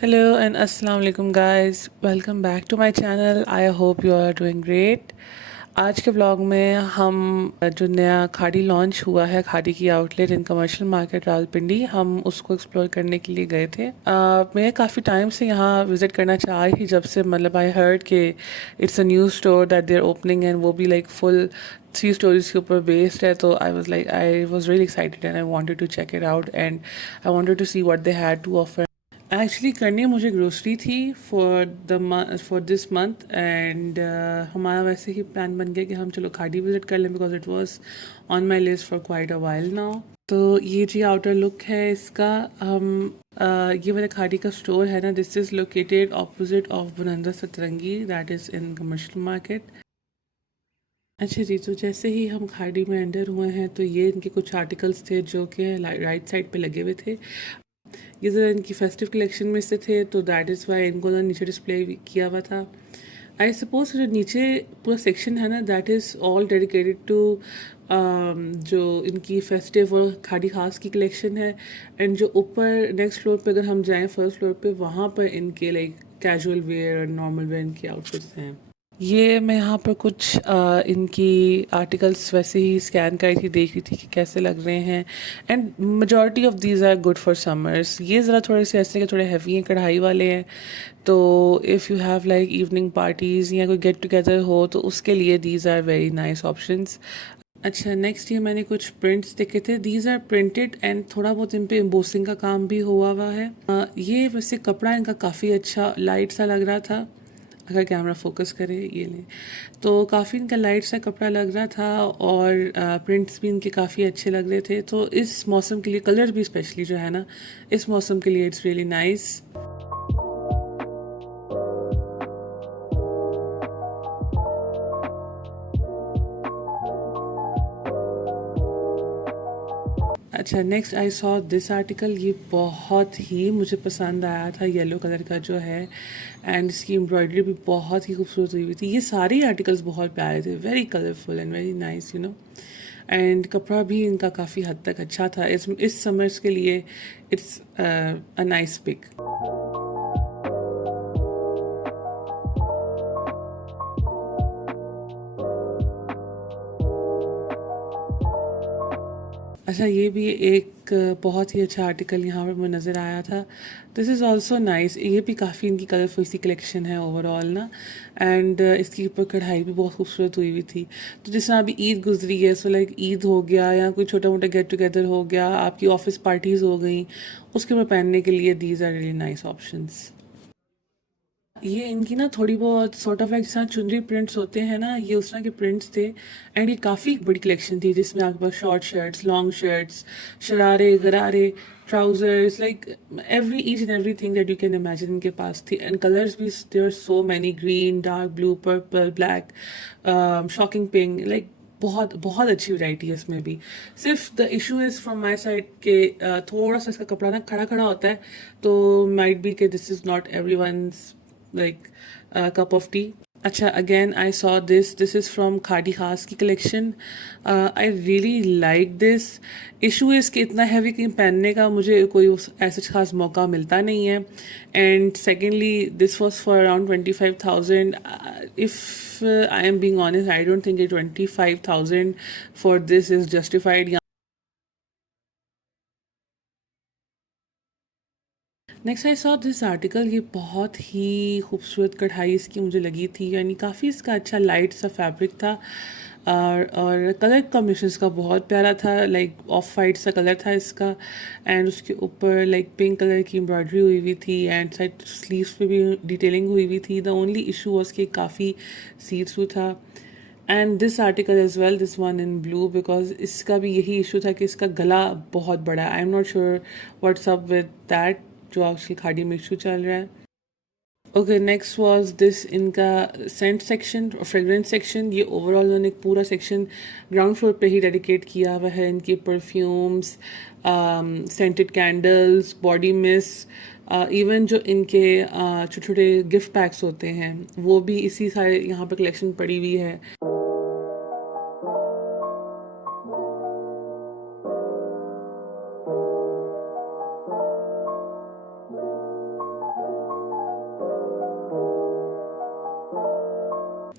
Hello and assalamu alaikum guys. Welcome back to my channel. I hope you are doing great. आज के blog में हम जो नया खाड़ी लॉन्च हुआ है, खाड़ी की आउटलेट इन कमर्शियल मार्केट रावलपिंडी, हम उसको एक्सप्लोर करने के लिए गए थे। मैं काफ़ी टाइम से यहाँ विज़िट करना चाह रही, जब से मतलब आई हर्ड कि it's a new store that there opening and वो भी लाइक फुल 3 स्टोरीज के ऊपर बेस्ड है। तो I was really excited and I wanted to check it out and I wanted to see what they had to offer. Actually करनी मुझे grocery थी for this month and हमारा वैसे ही plan बन गया कि हम चलो खाड़ी विज़िट कर लें because it was on my list for quite a while now. तो ये जी आउटर लुक है इसका। हम ये वाला खाड़ी का स्टोर है ना, this is located opposite of बनंदा Satrangi, that is in commercial market. अच्छा जी, तो जैसे ही हम खाड़ी में एंटर हुए हैं तो ये इनके कुछ आर्टिकल्स थे जो कि राइट साइड पे लगे हुए थे। ये ज़रा इनकी फेस्टिव कलेक्शन में से थे, तो दैट इज़ वाई इनको ना नीचे डिस्प्ले किया हुआ था। आई सपोज जो नीचे पूरा सेक्शन है ना, that is all dedicated to जो इनकी फेस्टिव और खाड़ी खास की कलेक्शन है। एंड जो ऊपर नेक्स्ट फ्लोर पे अगर हम जाएं, फर्स्ट फ्लोर पे, वहाँ पर इनके लाइक कैजुअल वेयर और नॉर्मल वेयर इनके आउटफिट्स हैं। ये मैं यहाँ पर कुछ इनकी आर्टिकल्स वैसे ही स्कैन करी थी, देख रही थी कि कैसे लग रहे हैं। And majority of these are good for summers. ये ज़रा थोड़े से ऐसे कि थोड़े हैवी हैं, कढ़ाई वाले हैं। तो if you have like evening parties या कोई गेट टुगेदर हो तो उसके लिए these are very nice options. अच्छा, नेक्स्ट ये मैंने कुछ प्रिंट्स देखे थे। दीज आर प्रिंटेड एंड थोड़ा बहुत इन पे एम्बोसिंग का काम भी हुआ है। ये वैसे कपड़ा इनका काफ़ी अच्छा लाइट सा लग रहा था। अगर कैमरा फोकस करे, ये लें, तो काफ़ी इनका लाइट सा कपड़ा लग रहा था और प्रिंट्स भी इनके काफ़ी अच्छे लग रहे थे। तो इस मौसम के लिए, कलर भी स्पेशली जो है ना, इस मौसम के लिए इट्स रियली नाइस। अच्छा, next I saw this article. ये बहुत ही मुझे पसंद आया था, येलो कलर का जो है, एंड इसकी एम्ब्रॉयडरी भी बहुत ही खूबसूरत हुई हुई थी। ये सारे आर्टिकल्स बहुत प्यारे थे, very colourful and very nice, you know. And कपड़ा भी इनका काफ़ी हद तक अच्छा था। इस समर्स के लिए इट्स अ नाइस पिक। अच्छा, ये भी एक बहुत ही अच्छा आर्टिकल यहाँ पर मुझे नज़र आया था। This is also nice. ये भी काफ़ी इनकी कलरफुल सी कलेक्शन है ओवरऑल ना। एंड इसकी ऊपर कढ़ाई भी बहुत खूबसूरत हुई हुई थी। तो जिस तरह अभी ईद गुजरी है, सो लाइक ईद हो गया या कोई छोटा मोटा गेट टुगेदर हो गया, आपकी ऑफिस पार्टीज़ हो गई, उसके ऊपर पहनने के लिए these are really nice options. ये इनकी ना थोड़ी बहुत सॉर्ट ऑफ लाइक जिस तरह चुनरी प्रिंट्स होते हैं ना, ये उस तरह के प्रिंट्स थे। एंड ये काफ़ी बड़ी कलेक्शन थी जिसमें आपके पास शॉर्ट शर्ट्स, लॉन्ग शर्ट्स, शरारे, गरारे, trousers, like every each and every thing that you can imagine इनके पास थी। एंड कलर्स भी there so many, green, dark blue, purple, black, shocking pink, like बहुत बहुत अच्छी वैरायटी है इसमें भी। सिर्फ the issue is from my side के थोड़ा सा इसका कपड़ा ना खड़ा खड़ा होता है, तो माइट बी के this is not every once like a cup of tea. अच्छा, again I saw this. This is from खाड़ी खास की collection. I really like this. Issue is कि इतना heavy कहीं पहनने का मुझे कोई ऐसा खास मौका मिलता नहीं है. And secondly, this was for around 25,000. If I am being honest, I don't think 25,000 for this is justified. Next I saw this article. ये बहुत ही खूबसूरत कढ़ाई इसकी मुझे लगी थी, यानी काफ़ी इसका अच्छा लाइट सा फैब्रिक था। और कलर कॉम्बिनेशन इसका बहुत प्यारा था, लाइक ऑफ वाइट सा कलर था इसका। एंड उसके ऊपर लाइक पिंक कलर की एम्ब्रॉयडरी हुई हुई थी एंड साइड स्लीव्स पे भी डिटेलिंग हुई हुई थी। द ओनली इशू वॉज कि काफ़ी सी थ्रू था। And this article as well, this one in blue, because इसका भी यही इशू था कि इसका गला बहुत बड़ा है। I am not sure what's up with that, जो आजकल खाड़ी में इशू चल रहा है। ओके, नेक्स्ट वाज दिस इनका सेंट सेक्शन और फ्रेग्रेंस सेक्शन। ये ओवरऑल उन्होंने एक पूरा सेक्शन ग्राउंड फ्लोर पे ही डेडिकेट किया हुआ है इनके perfumes, scented candles, body mist, even जो इनके छोटे छोटे गिफ्ट पैक्स होते हैं वो भी इसी सारे यहाँ पर कलेक्शन पड़ी हुई है।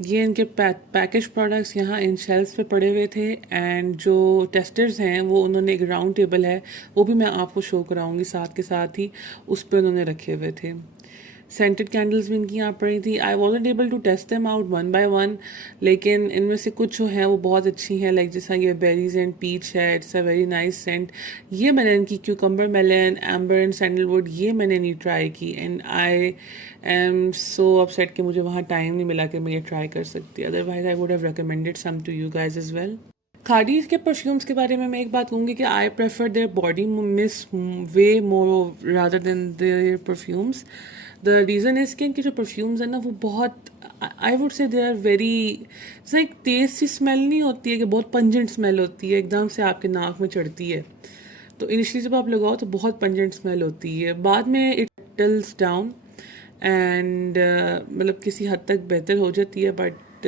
ये इनके पैकेज प्रोडक्ट्स यहाँ इन शेल्फ्स पे पड़े हुए थे, एंड जो टेस्टर्स हैं वो उन्होंने, एक राउंड टेबल है वो भी मैं आपको शो कराऊंगी साथ के साथ ही, उस पर उन्होंने रखे हुए थे। सेंटेड कैंडल्स भी इनकी यहाँ पड़ी थी। I wasn't able to test them out one by one, लेकिन इनमें से कुछ जो हैं वो बहुत अच्छी हैं, लाइक जैसा ये बेरीज एंड पीच है, it's a very nice scent. ये मैंने इनकी cucumber melon, amber and sandalwood, ये मैंने नहीं ट्राई की, and I am so upset कि मुझे वहाँ टाइम नहीं मिला कि मैं ये ट्राई कर सकती, otherwise I would have recommended some to you guys as well. खाड़ी के परफ्यूम्स के बारे में मैं एक बात कहूँगी कि I prefer their body mist way more rather than their perfumes. The reason is कि इनके जो परफ्यूम्स हैं ना वो बहुत, I would say they are very, एक तेज़ सी स्मेल नहीं होती है कि बहुत पंजेंट स्मेल होती है, एकदम से आपके नाक में चढ़ती है। तो इनिशियली जब आप लगाओ तो बहुत पंजेंट स्मेल होती है, बाद में इट टिल्स डाउन एंड मतलब किसी हद तक बेहतर हो जाती है, बट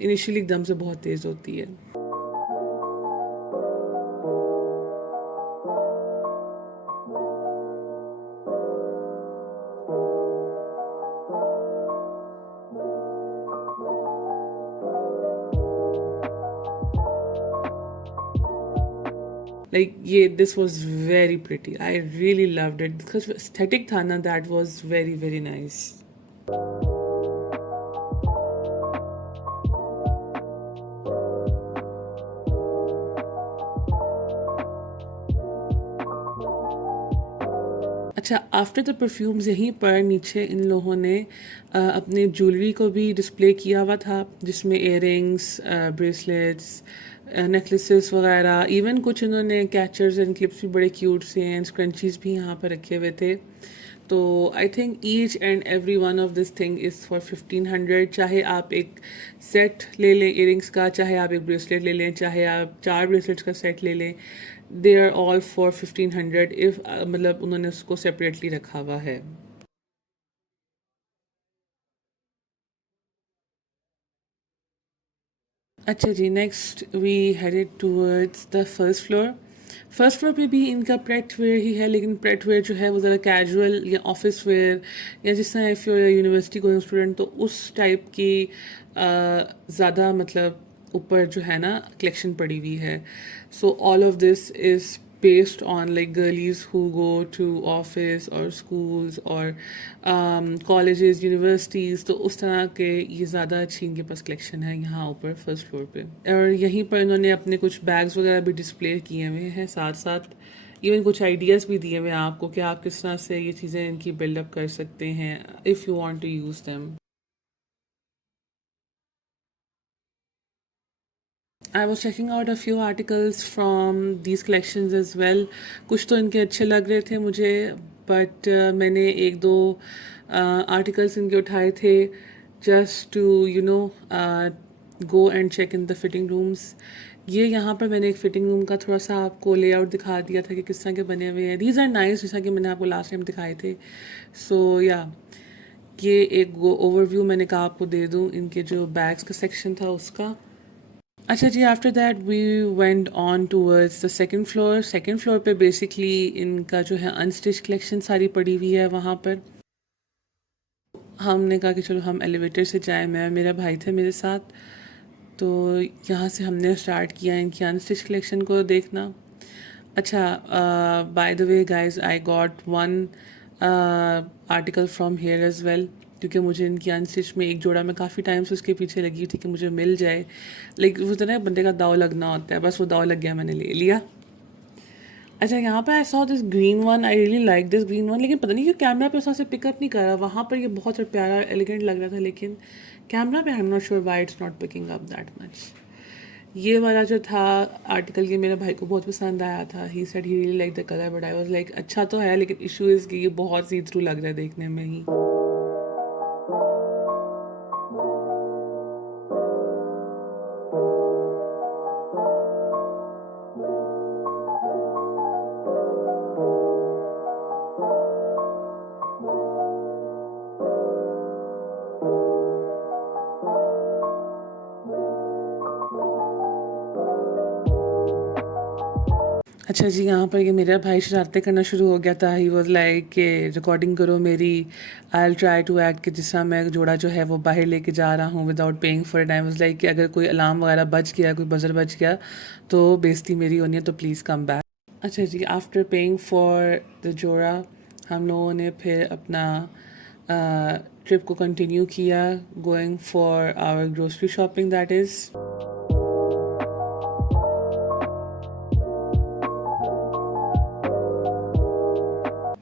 इनिशियली एकदम से बहुत तेज़ होती है। Like, yeah, this was very pretty. I really loved it because aesthetic था ना, that was very very nice. अच्छा, आफ्टर द परफ्यूम्स यहीं पर नीचे इन लोगों ने अपने ज्वेलरी को भी डिस्प्ले किया हुआ था, जिसमें इयररिंग्स, ब्रेसलेट्स, नेकलेसेस वगैरह, इवन कुछ इन्होंने कैचर्स एंड क्लिप्स भी बड़े क्यूट से एंड स्क्रंचीज भी यहाँ पर रखे हुए थे। तो I think each and every one of this thing is for 1500। चाहे आप एक सेट ले लें इयरिंग्स का, चाहे आप एक ब्रेसलेट ले लें, चाहे आप 4 ब्रेसलेट्स का सेट ले लें, they are all for 1500 if मतलब उन्होंने उसको सेपरेटली रखा हुआ है। अच्छा जी, next we headed towards the first floor. First floor पे भी इनका प्रेट वेयर ही है, लेकिन प्रेट वेयर जो है वो ज़रा कैजुअल या ऑफिस वेयर, या जिस तरह if you're university going student तो उस टाइप की ज़्यादा मतलब ऊपर जो है ना कलेक्शन पड़ी हुई है। So all of this is based on like girlies who go to office or schools or colleges, universities, तो उस तरह के ये ज़्यादा अच्छी इनके पास कलेक्शन है यहाँ ऊपर फर्स्ट फ्लोर पे। और यहीं पर इन्होंने अपने कुछ बैग्स वगैरह भी डिस्प्ले किए हुए हैं, साथ साथ इवन कुछ आइडियाज़ भी दिए हुए हैं आपको कि आप किस तरह से ये चीज़ें इनकी बिल्डअप कर सकते हैं if you want to use them. I was checking out a few articles from these collections as well. कुछ तो इनके अच्छे लग रहे थे मुझे, बट मैंने एक दो आर्टिकल्स इनके उठाए थे just to go and check in the fitting rooms. ये यहाँ पर मैंने एक फ़िटिंग रूम का थोड़ा सा आपको लेआउट दिखा दिया था कि किस तरह के बने हुए हैं। दीज आर नाइस, जैसा कि मैंने आपको लास्ट टाइम दिखाए थे। सो या ये एक ओवरव्यू मैंने कहा आपको दे दूँ इनके जो बैग्स का सेक्शन था उसका। अच्छा जी, after that we went on towards the second floor. Second floor पे बेसिकली इनका जो है अनस्टिच कलेक्शन सारी पड़ी हुई है वहाँ पर। हमने कहा कि चलो हम एलिवेटर से जाएं, मैं और मेरा भाई थे मेरे साथ, तो यहाँ से हमने स्टार्ट किया इनकी अनस्टिच कलेक्शन को देखना। अच्छा, by the way guys, I got one article from here as well, क्योंकि मुझे इनकी अनस्टिच में एक जोड़ा मैं काफ़ी टाइम से उसके पीछे लगी थी कि मुझे मिल जाए, लेकिन वो तो ना बंदे का दाव लगना होता है, बस वो दाव लग गया, मैंने ले लिया। अच्छा, यहाँ पे I saw this green one, I really like this green one, लेकिन पता नहीं क्यों कैमरा पे उससे पिकअप नहीं कर रहा। वहाँ पर ये बहुत प्यारा एलिगेंट लग रहा था, लेकिन कैमरा पे I am not sure why it's not picking up that much. ये वाला जो था आर्टिकल, ये मेरे भाई को बहुत पसंद आया था। He said he really like the colour, but I was like अच्छा तो है, लेकिन इशू इज़ कि ये बहुत सी थ्रू लग रहा है देखने में ही। अच्छा जी, यहाँ पर ये मेरा भाई शरारतें करना शुरू हो गया था। ही वाज लाइक कि रिकॉर्डिंग करो मेरी, I will try to act कि जिस तरह मैं जोड़ा जो है वो बाहर लेके जा रहा हूँ without paying for it. I was like कि अगर कोई अलार्म वगैरह बज गया, कोई बजर बज गया तो बेइज्जती मेरी होनी है, तो प्लीज़ कम बैक। अच्छा जी, आफ्टर पेइंग फॉर द जोड़ा हम लोगों ने फिर अपना ट्रिप को कंटिन्यू किया, going for our grocery shopping that is.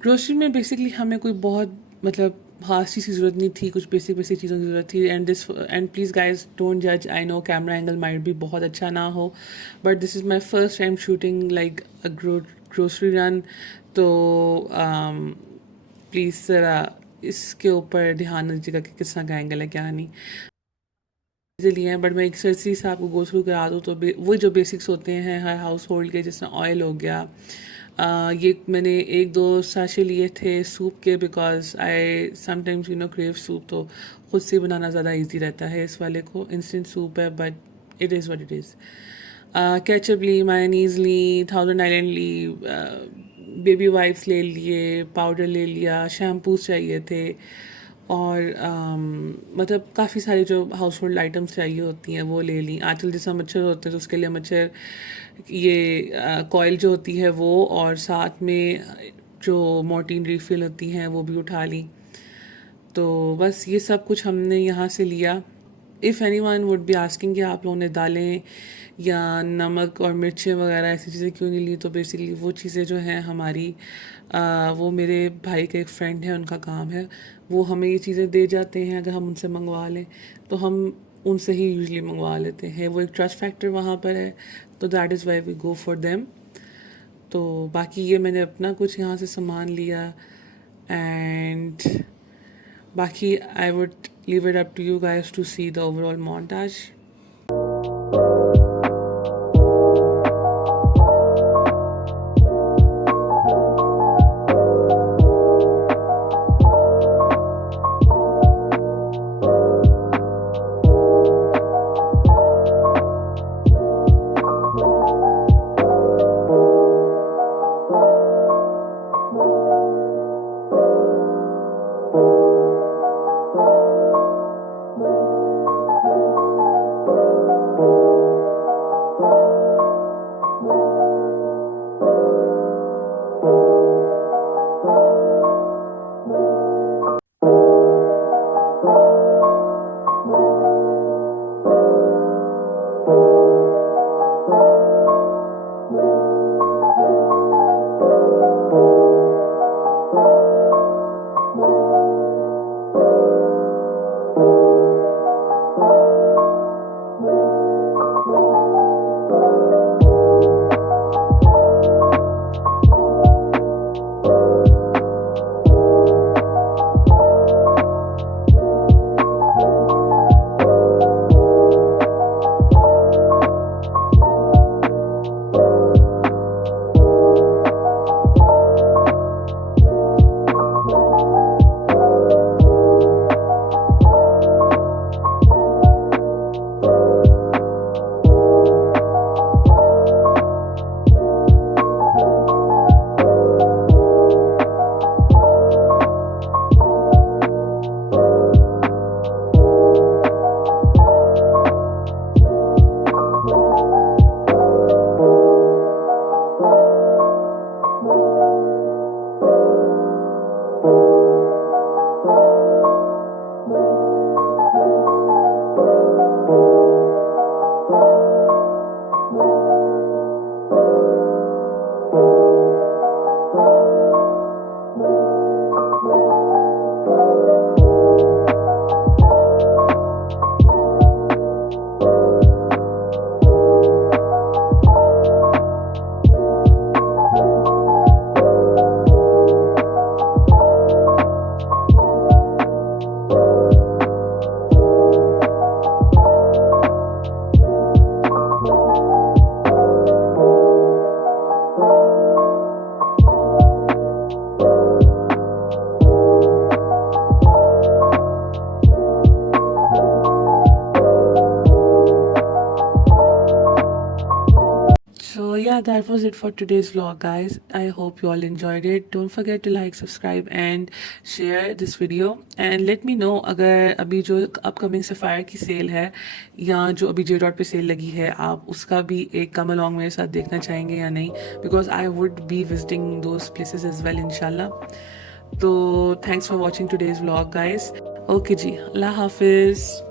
Grocery में बेसिकली हमें कोई बहुत मतलब खास चीज़ की ज़रूरत नहीं थी, कुछ बेसिक बेसिक चीज़ों की ज़रूरत थी। एंड प्लीज़ गाइज डोंट जज, I know camera angle might भी बहुत अच्छा ना हो, but this is my first time shooting like a grocery run. तो प्लीज़ ज़रा इसके ऊपर ध्यान दीजिएगा कि किस तरह का एंगल है क्या नहीं। चीज़ें लिए हैं, बट मैं एक सर्सी से आपको गो थ्रू करा दूँ तो वो जो बेसिक्स होते हैं हर हाउस होल्ड के, जिस तरह ऑयल हो गया। ये मैंने एक दो साशे लिए थे सूप के, because I sometimes crave soup, तो ख़ुद से बनाना ज़्यादा इजी रहता है। इस वाले को इंस्टेंट सूप है, but it is what it is. Ketchup ली, मायोनीज़ ली, थाउजेंड आइलैंड ली, बेबी वाइप्स ले लिए, पाउडर ले लिया, शैम्पूस चाहिए थे, और मतलब काफ़ी सारे जो हाउस होल्ड आइटम्स चाहिए होती हैं वो ले ली। आजकल जैसा मच्छर होते हैं तो उसके लिए मच्छर ये कॉयल जो होती है वो, और साथ में जो मोर्टीन रिफ़िल होती हैं वो भी उठा ली। तो बस ये सब कुछ हमने यहाँ से लिया। If any one would be asking कि आप लोगों ने दालें या नमक और मिर्चें वगैरह ऐसी चीज़ें क्यों नहीं ली, तो बेसिकली वो चीज़ें जो हैं हमारी वो मेरे भाई के एक फ्रेंड है, उनका काम है, वो हमें ये चीज़ें दे जाते हैं। अगर हम उनसे मंगवा लें तो हम उनसे ही यूजली मंगवा लेते हैं। वो एक ट्रस्ट फैक्टर वहाँ पर है, तो that is why we go for them. तो बाकी ये मैंने अपना कुछ यहाँ से सामान लिया, एंड बाकी I would leave it up to you guys to see the overall montage. yeah, that was it for today's vlog, guys. I hope you all enjoyed it. Don't forget to like, subscribe and share this video. And let me know अगर अभी जो upcoming Sapphire की sale है या जो अभी J.Dot पे sale लगी है, आप उसका भी एक come along मेरे साथ देखना चाहेंगे या नहीं, because I would be visiting those places as well, inshallah. तो thanks for watching today's vlog, guys. Okay जी, अल्लाह हाफिज़.